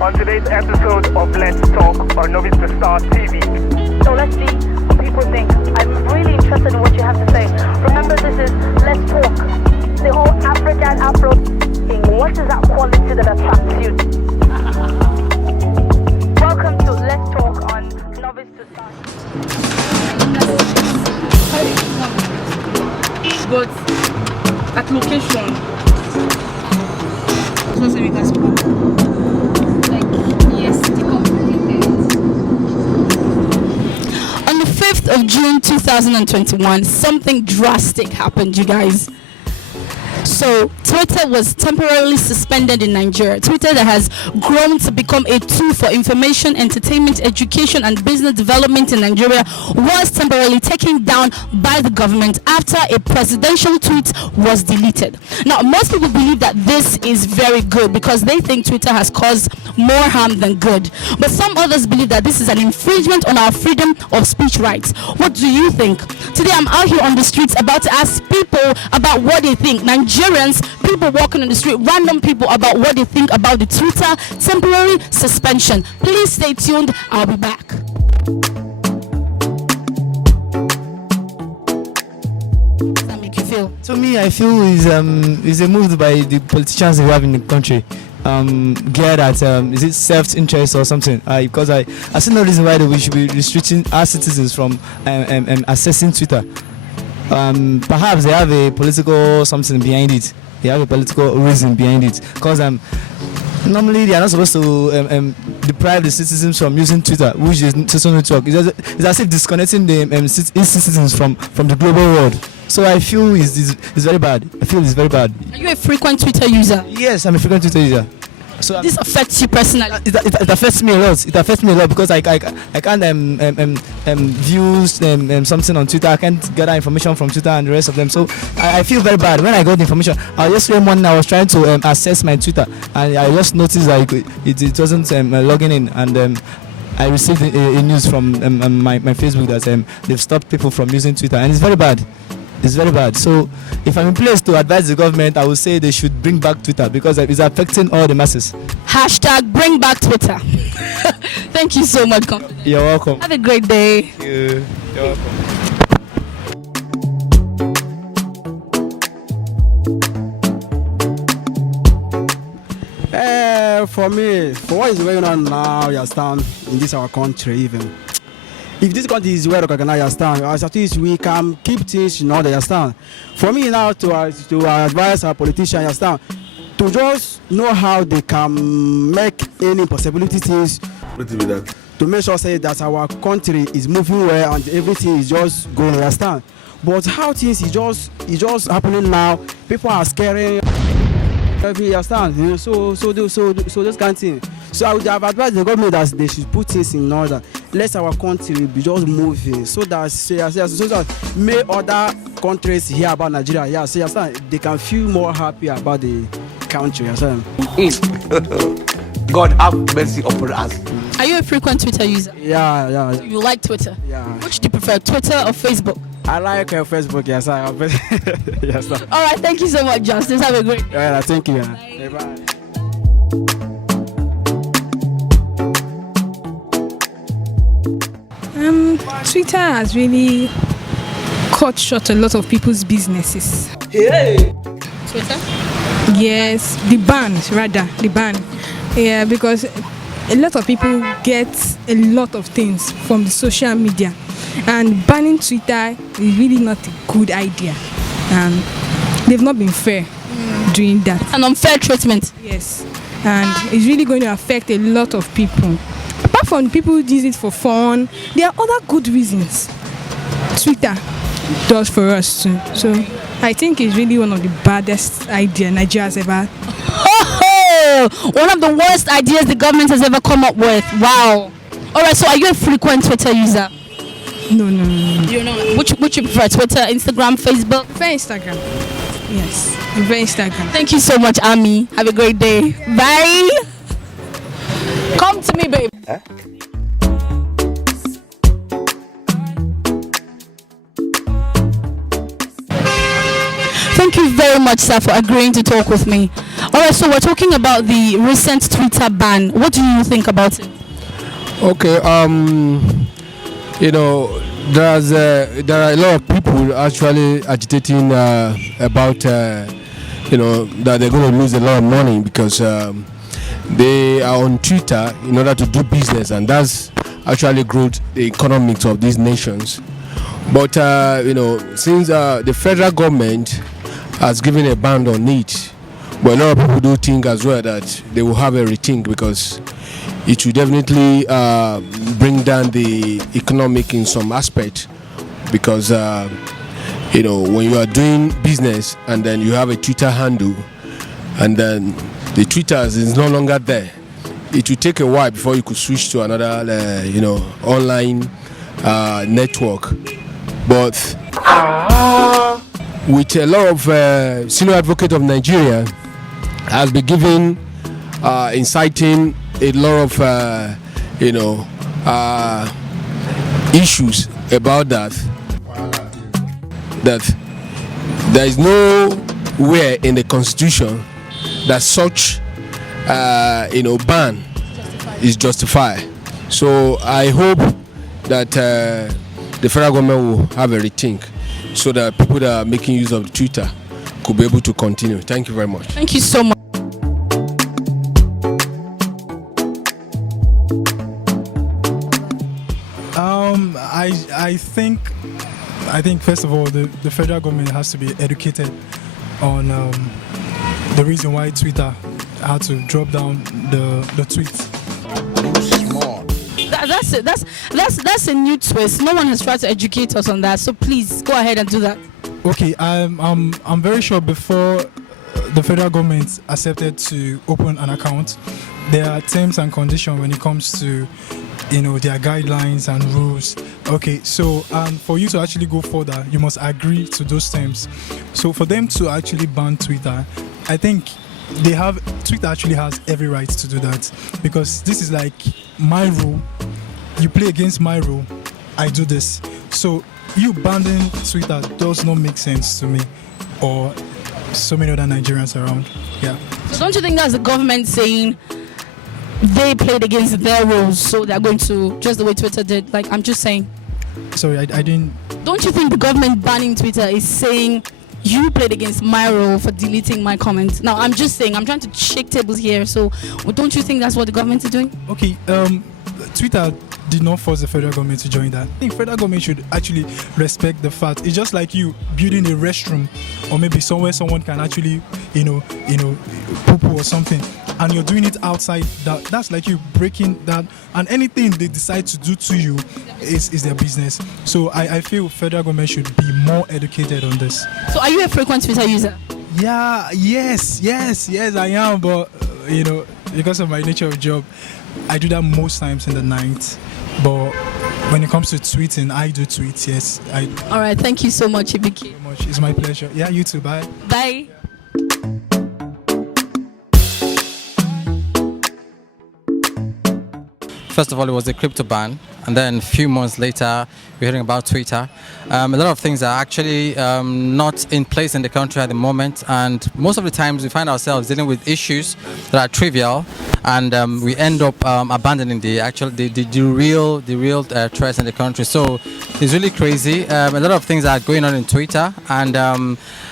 on today's episode of Let's Talk on Novice to Start TV. So let's see what people think. I'm really interested in what you have to say. Remember, this is Let's Talk. The whole African Afro thing. What is that quality that attracts you? Welcome to Let's Talk on Novice to Start. But at location, just so we can speak. Like, yes, the complicated. On the 5th of June 2021, something drastic happened, you guys. So, Twitter was temporarily suspended in Nigeria. Twitter that has grown to become a tool for information, entertainment, education, and business development in Nigeria was temporarily taken down by the government after a presidential tweet was deleted. Now, most people believe that this is very good because they think Twitter has caused more harm than good. But some others believe that this is an infringement on our freedom of speech rights. What do you think? Today, I'm out here on the streets about to ask people about what they think. Nigerians, people walking on the street, random people, about what they think about the Twitter temporary suspension. Please stay tuned. I'll be back. How does that make you feel? To me, I feel is a move by the politicians we have in the country, geared at is it self-interest or something? Because I see no reason why we should be restricting our citizens from accessing Twitter. Perhaps they have a political something behind it. They have a political reason behind it. Because normally they are not supposed to deprive the citizens from using Twitter, which is social network. It's as if disconnecting the citizens from the global world. So I feel it's very bad. I feel it's very bad. Are you a frequent Twitter user? Yes, I'm a frequent Twitter user. So this affects you personally? It affects me a lot. It affects me a lot because I can't view something on Twitter. I can't gather information from Twitter and the rest of them. So I feel very bad when I got the information. Yesterday morning I was trying to access my Twitter and I just noticed that it wasn't logging in, and I received a news from my Facebook that they've stopped people from using Twitter, and it's very bad. It's very bad. So if I'm in place to advise the government, I would say they should bring back Twitter because it's affecting all the masses. Hashtag bring back Twitter. Thank you so much. You're welcome. Have a great day. Thank you. You're welcome. For me, for what is going on now, you understand, in this our country even. If this country is well recognized, you understand, as at least we can keep things in order, you understand. For me now to advise our politicians, you understand, to just know how they can make any possibility things to make sure say that our country is moving well and everything is just going, you understand. But how things is just happening now, people are scaring. You understand? You know, so this kind of thing. So I would have advised the government that they should put things in order. Let our country be just moving so that may other countries hear about Nigeria. Yeah, so you understand? They can feel more happy about the country. You understand? God have mercy upon us. Are you a frequent Twitter user? Yeah. So you like Twitter? Yeah. Which do you prefer, Twitter or Facebook? I like Facebook, yes. Yes, sir. All right, thank you so much, Justice. Have a great day. Yeah, thank you. Bye. Bye. Twitter has really cut short a lot of people's businesses. Twitter? Yes, the ban. Yeah, because a lot of people get a lot of things from the social media, and banning Twitter is really not a good idea. They've not been fair doing that. An unfair treatment. Yes, and it's really going to affect a lot of people. Apart from people who use it for fun, there are other good reasons Twitter does for us too. So I think it's really one of the baddest ideas Nigeria has ever. One of the worst ideas the government has ever come up with. Wow. All right, so are you a frequent Twitter user? No. You know, which you prefer, Twitter, Instagram, Facebook? Prefer Instagram. Yes, prefer Instagram. Thank you so much, Ami. Have a great day. Bye. Come to me, babe. Huh? Thank you very much, sir, for agreeing to talk with me. All right, so we're talking about the recent Twitter ban. What do you think about it? Okay, you know, there are a lot of people actually agitating about you know, that they're going to lose a lot of money because they are on Twitter in order to do business, and that's actually growth the economics of these nations. But you know, since the federal government has given a ban on it, but a lot of people do think as well that they will have a rethink because it will definitely bring down the economic in some aspect, because you know, when you are doing business and then you have a Twitter handle and then the Twitter is no longer there, it will take a while before you could switch to another you know, online network. But with a lot of senior advocate of Nigeria has been given inciting a lot of you know, issues about that there is nowhere in the constitution that such you know, ban is justified. So I hope that the federal government will have a rethink so that people that are making use of Twitter could be able to continue. Thank you very much. Thank you so much. I think first of all, the federal government has to be educated on the reason why Twitter had to drop down the tweets. That's a new twist. No one has tried to educate us on that. So please go ahead and do that. Okay, I'm very sure before the federal government accepted to open an account, there are terms and conditions when it comes to, you know, their guidelines and rules. Okay, so for you to actually go further, you must agree to those terms. So for them to actually ban Twitter, I think Twitter actually has every right to do that, because this is like my rule. You play against my rule, I do this. So you banning Twitter does not make sense to me or so many other Nigerians around. Yeah. So don't you think that's the government saying they played against their rules, so they're going to, just the way Twitter did? Like, I'm just saying. Sorry, I didn't. Don't you think the government banning Twitter is saying you played against my rule for deleting my comments? Now, I'm just saying, I'm trying to shake tables here. So don't you think that's what the government is doing? Okay, Twitter did not force the federal government to join that. I think federal government should actually respect the fact. It's just like you building a restroom or maybe somewhere someone can actually, you know, poo-poo or something, and you're doing it outside. That's like you breaking that, and anything they decide to do to you is their business. So I feel federal government should be more educated on this. So are you a frequent Twitter user? Yeah, yes, I am, but you know, because of my nature of job, I do that most times in the night. But when it comes to tweeting, I do tweet, yes. All right, thank you so much, Ibiki. It's my pleasure. Yeah, you too, bye. Bye. First of all, it was a crypto ban, and then a few months later, we're hearing about Twitter. A lot of things are actually not in place in the country at the moment, and most of the times we find ourselves dealing with issues that are trivial, and we end up abandoning the real threats in the country. So it's really crazy. A lot of things are going on in Twitter, and a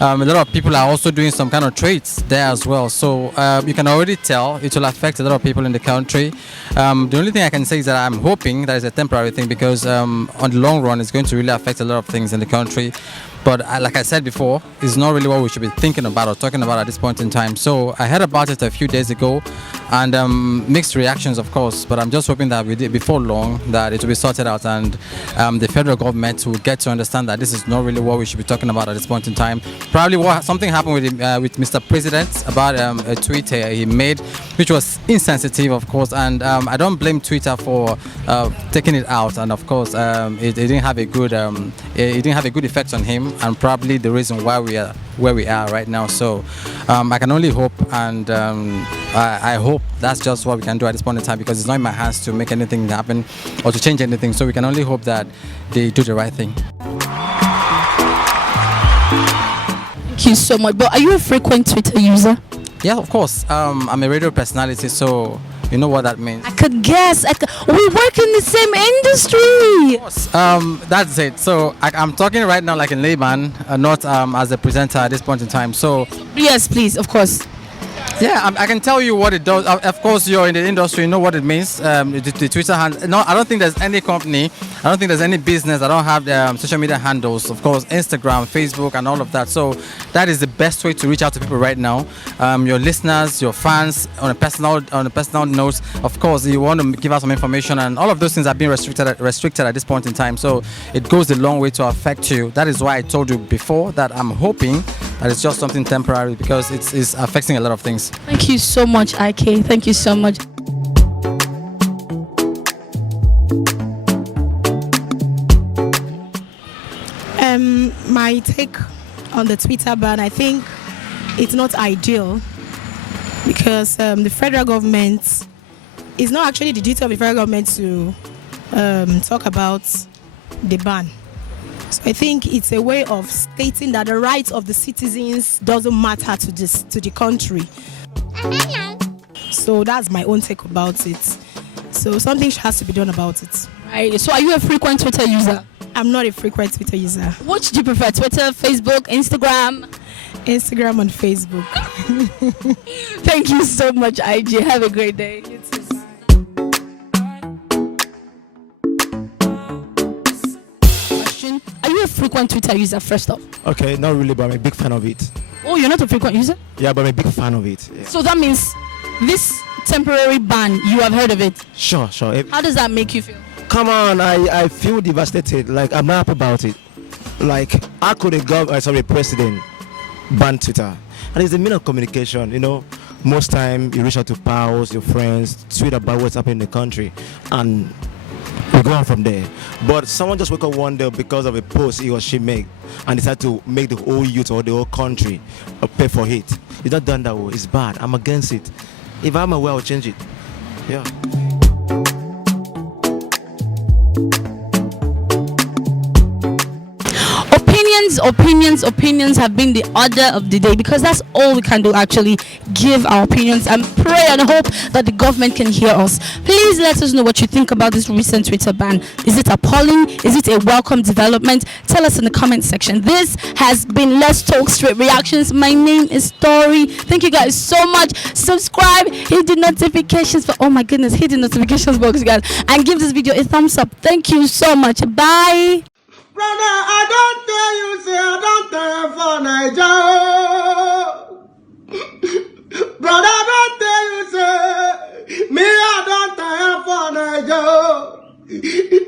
lot of people are also doing some kind of trades there as well. So you can already tell it will affect a lot of people in the country. The only thing I can say is that I'm hoping that it's a temporary thing, because on the long run it's going to really affect a lot of things in the country. But like I said before, it's not really what we should be thinking about or talking about at this point in time. So I heard about it a few days ago, and mixed reactions, of course. But I'm just hoping that before long that it will be sorted out, and the federal government will get to understand that this is not really what we should be talking about at this point in time. Probably something happened with Mr. President about a tweet he made, which was insensitive, of course. And I don't blame Twitter for taking it out. And of course, it didn't have a good effect on him, and probably the reason why we are where we are right now. So I can only hope, and I hope that's just what we can do at this point in time, because it's not in my hands to make anything happen or to change anything. So we can only hope that they do the right thing. Thank you so much. But are you a frequent Twitter user? Yeah, of course. I'm a radio personality, so you know what that means. I could guess. We work in the same industry. Of course. That's it. So I'm talking right now like a layman, not as a presenter at this point in time. So Yes, please, of course. yeah, I can tell you what it does. Of course, you're in the industry, you know what it means. The Twitter hand. No, I don't think there's any company. I don't think there's any business that don't have social media handles. Of course, Instagram, Facebook, and all of that. So that is the best way to reach out to people right now. Your listeners, your fans, on a personal note. Of course, you want to give out some information, and all of those things are being restricted at this point in time. So it goes a long way to affect you. That is why I told you before that I'm hoping that it's just something temporary because it's affecting a lot of things. Thank you so much, IK. Thank you so much. My take on the Twitter ban, I think it's not ideal because the federal government, it's not actually the duty of the federal government to talk about the ban. So I think it's a way of stating that the rights of the citizens doesn't matter to the country. So that's my own take about it. So something has to be done about it. Right. So are you a frequent Twitter user? I'm not a frequent Twitter user. Which do you prefer? Twitter, Facebook, Instagram? Instagram and Facebook. Thank you so much, IG. Have a great day. Question: are you a frequent Twitter user, first off? Okay, not really, but I'm a big fan of it. Oh, you're not a frequent user? Yeah, but I'm a big fan of it. Yeah. So that means this temporary ban, you have heard of it? Sure. How does that make you feel? Come on, I feel devastated. Like, I'm not happy about it. Like, how could a president ban Twitter? And it's a means of communication, you know. Most time you reach out to pals, your friends, tweet about what's happening in the country, and we go on from there. But someone just wake up one day because of a post he or she made and decide to make the whole youth or the whole country pay for it. It's not done that way. It's bad. I'm against it. If I'm aware, I'll change it. Yeah. Opinions have been the order of the day because that's all we can do, actually give our opinions and pray and hope that the government can hear us. Please let us know what you think about this recent Twitter ban. Is it appalling? Is it a welcome development? Tell us in the comment section. This has been Let's Talk Straight Reactions. My name is Story. Thank you guys so much. Subscribe, hit the notifications for, oh my goodness, hit the notifications box, guys, and give this video a thumbs up. Thank you so much. Bye. Brother, I don't tell you, say I don't tell you for Nigeria. Brother, I don't tell you, say me I don't tell you for Nigeria.